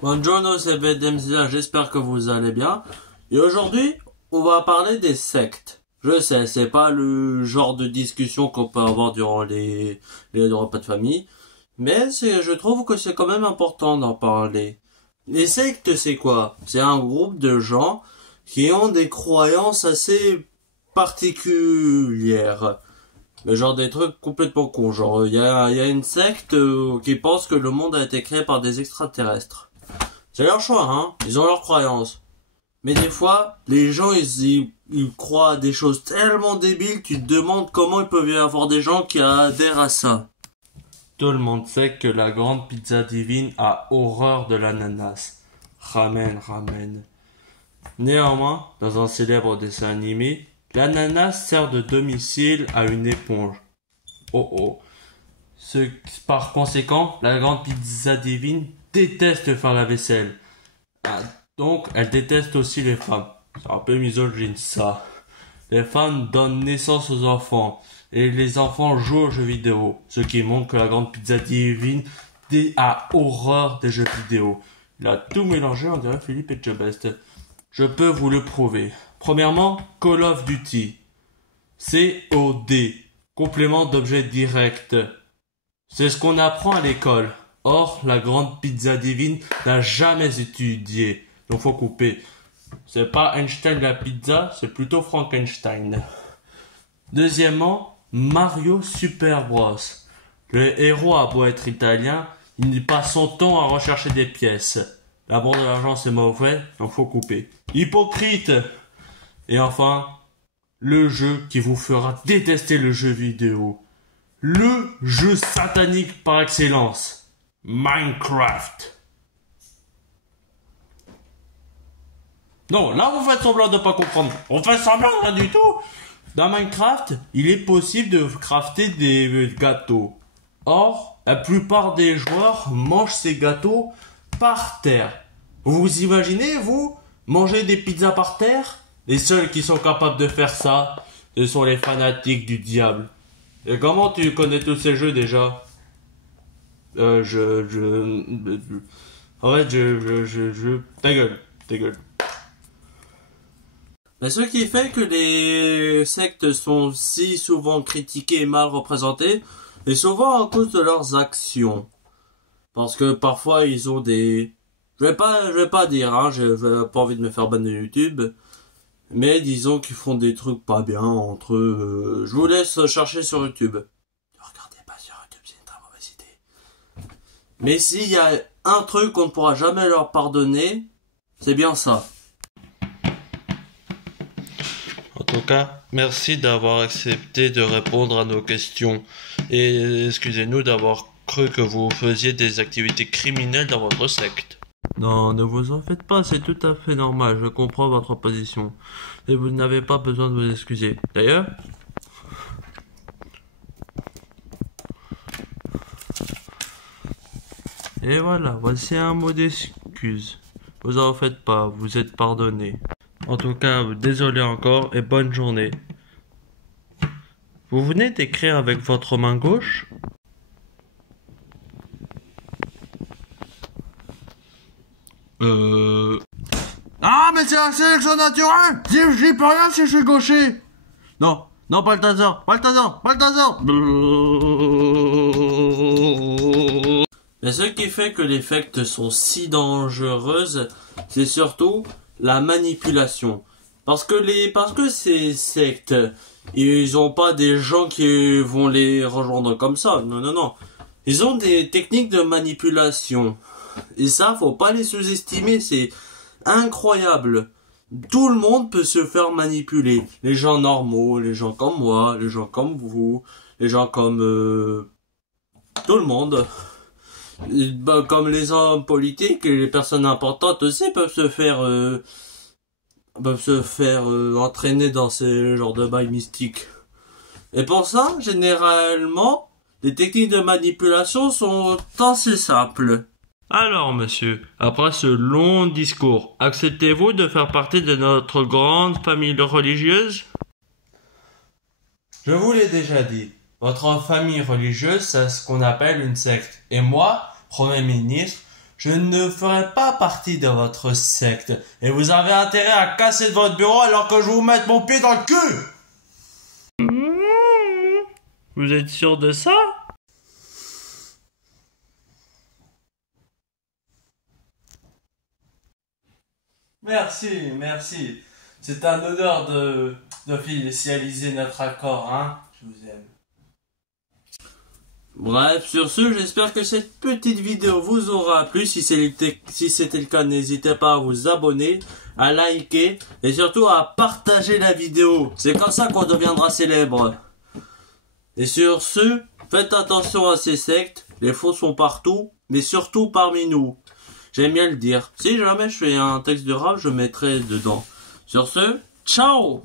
Buongiorno, c'est VDMZ, j'espère que vous allez bien. Et aujourd'hui, on va parler des sectes. Je sais, c'est pas le genre de discussion qu'on peut avoir durant les repas de famille, mais je trouve que c'est quand même important d'en parler. Les sectes, c'est quoi? C'est un groupe de gens qui ont des croyances assez particulières. Mais genre des trucs complètement cons. Genre, il y a une secte qui pense que le monde a été créé par des extraterrestres. C'est leur choix, hein. Ils ont leurs croyances. Mais des fois, les gens, ils croient à des choses tellement débiles, tu te demandes comment il peut y avoir des gens qui adhèrent à ça. Tout le monde sait que la grande pizza divine a horreur de l'ananas. Ramen, ramen. Néanmoins, dans un célèbre dessin animé, l'ananas sert de domicile à une éponge. Oh oh. Par conséquent, la grande pizza divine déteste faire la vaisselle. Ah, donc, elle déteste aussi les femmes. C'est un peu misogyne, ça. Les femmes donnent naissance aux enfants, et les enfants jouent aux jeux vidéo, ce qui montre que la grande pizza divine a horreur des jeux vidéo. Il a tout mélangé, on dirait Philippe et Etchebest. Je peux vous le prouver. Premièrement, Call of Duty. COD. Complément d'objet direct. C'est ce qu'on apprend à l'école. Or, la grande pizza divine n'a jamais étudié. Donc faut couper. C'est pas Einstein la pizza, c'est plutôt Frankenstein. Deuxièmement, Mario Super Bros. Le héros a beau être italien, il passe son temps à rechercher des pièces. L'amour de l'argent c'est mauvais, donc faut couper. Hypocrite. Et enfin, le jeu qui vous fera détester le jeu vidéo. Le jeu satanique par excellence. Minecraft. Non, là vous faites semblant de pas comprendre. On fait semblant rien du tout. Dans Minecraft, il est possible de crafter des gâteaux. Or, la plupart des joueurs mangent ces gâteaux par terre. Vous imaginez, vous, manger des pizzas par terre? Les seuls qui sont capables de faire ça, ce sont les fanatiques du diable. Et comment tu connais tous ces jeux déjà? En fait, ta gueule, ta gueule. Mais ce qui fait que les sectes sont si souvent critiquées et mal représentées, est souvent à cause de leurs actions. Parce que parfois ils ont des... Je vais pas dire, hein, j'ai pas envie de me faire bannir de YouTube. Mais disons qu'ils font des trucs pas bien entre eux. Je vous laisse chercher sur YouTube. Ne regardez pas sur YouTube, c'est une très mauvaise idée. Mais s'il y a un truc qu'on ne pourra jamais leur pardonner, c'est bien ça. En tout cas, merci d'avoir accepté de répondre à nos questions. Et excusez-nous d'avoir cru que vous faisiez des activités criminelles dans votre secte. Non, ne vous en faites pas, c'est tout à fait normal, je comprends votre position. Et vous n'avez pas besoin de vous excuser. D'ailleurs, et voilà, voici un mot d'excuse. Vous en faites pas, vous êtes pardonné. En tout cas, désolé encore et bonne journée. Vous venez d'écrire avec votre main gauche? Ah, mais c'est la sélection naturelle! J'y peux rien si je suis gaucher! Non, non, Balthazar! Mais ce qui fait que les sectes sont si dangereuses, c'est surtout la manipulation. Parce que ces sectes, ils ont pas des gens qui vont les rejoindre comme ça. Non, non, non. Ils ont des techniques de manipulation. Et ça, faut pas les sous-estimer, c'est incroyable. Tout le monde peut se faire manipuler. Les gens normaux, les gens comme moi, les gens comme vous, les gens comme tout le monde. Et, bah, comme les hommes politiques et les personnes importantes aussi peuvent se faire entraîner dans ces genres de bails mystiques. Et pour ça, généralement, les techniques de manipulation sont assez simples. Alors, monsieur, après ce long discours, acceptez-vous de faire partie de notre grande famille religieuse? Je vous l'ai déjà dit, votre famille religieuse, c'est ce qu'on appelle une secte. Et moi, Premier ministre, je ne ferai pas partie de votre secte. Et vous avez intérêt à casser de votre bureau alors que je vous mette mon pied dans le cul. Vous êtes sûr de ça? Merci, merci. C'est un honneur d'officialiser notre accord, hein. Je vous aime. Bref, sur ce, j'espère que cette petite vidéo vous aura plu. Si c'était le cas, n'hésitez pas à vous abonner, à liker et surtout à partager la vidéo. C'est comme ça qu'on deviendra célèbre. Et sur ce, faites attention à ces sectes. Les faux sont partout, mais surtout parmi nous. J'aime bien le dire. Si jamais je fais un texte de rap, je mettrai dedans. Sur ce, ciao!